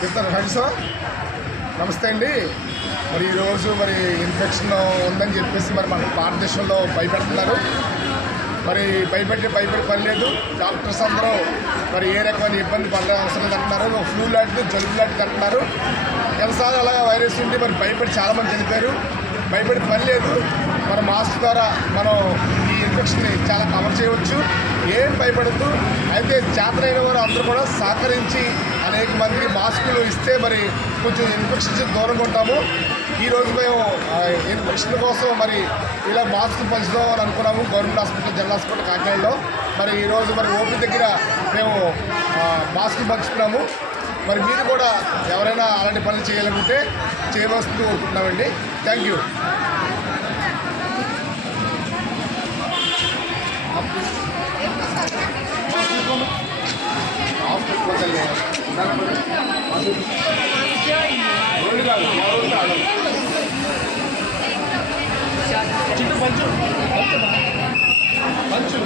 చెప్తాను ఫ్రెండ్స్, నమస్తే అండి. మరి ఈరోజు మరి ఇన్ఫెక్షన్ ఉందని చెప్పేసి మరి మన భారతదేశంలో భయపెడుతున్నారు. మరి భయపడి పని లేదు. డాక్టర్స్ అందరూ మరి ఏ రకమైన ఇబ్బంది పడే అవసరం లేదు అంటున్నారు. ఫ్లూ లాంటిది, జలుబు లాంటిది అంటున్నారు. ఎలాసార్లు అలాగా వైరస్ ఉండి మరి భయపడి చాలామంది చనిపోయారు. భయపడి పని లేదు. మన మాస్క్ ద్వారా మనం ఈ ఇన్ఫెక్షన్ని చాలా కవర్ చేయవచ్చు. ఏం భయపడద్దు. అయితే చేతనైన వారు అందరూ కూడా సహకరించి అనేక మందికి మాస్కులు ఇస్తే మరి కొంచెం ఇన్ఫెక్షన్స్ దూరంగా ఉంటాము. ఈరోజు మేము ఇన్ఫెక్షన్ కోసం మరి ఇలా మాస్క్ పంచుదాం అని అనుకున్నాము. గవర్నమెంట్ హాస్పిటల్, జనరల్ హాస్పిటల్ కాకినాడలో మరి ఈరోజు మరి ఓపీ దగ్గర మేము మాస్క్ పంచుతున్నాము. మరి మీరు కూడా ఎవరైనా అలాంటి పనులు చేయాలనుకుంటే చేయవలసింది కోరుకుంటున్నామండి. Thank you. పంచు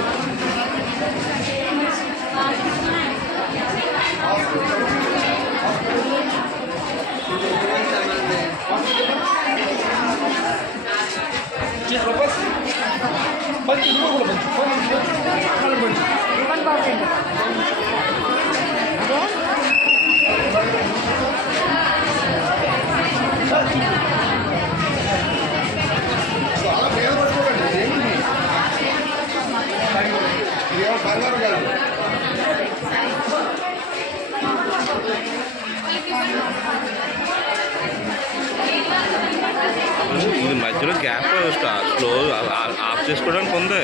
చాలా పేరు పట్టుకోకండి. ఏమిటి ఇదేమో బంగారం కాదు. ఇది మధ్యలో గ్యాప్ స్లో ఆఫ్ చేసుకోవడానికి ఉంది.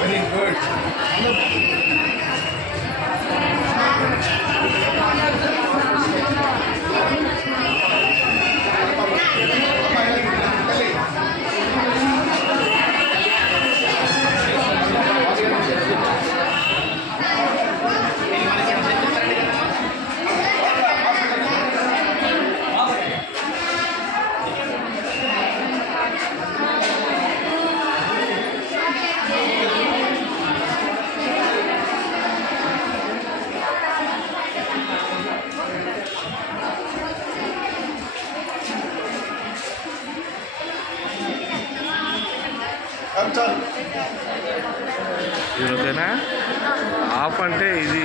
Very good. ఇది ఓకేనా? ఆఫ్ అంటే ఇది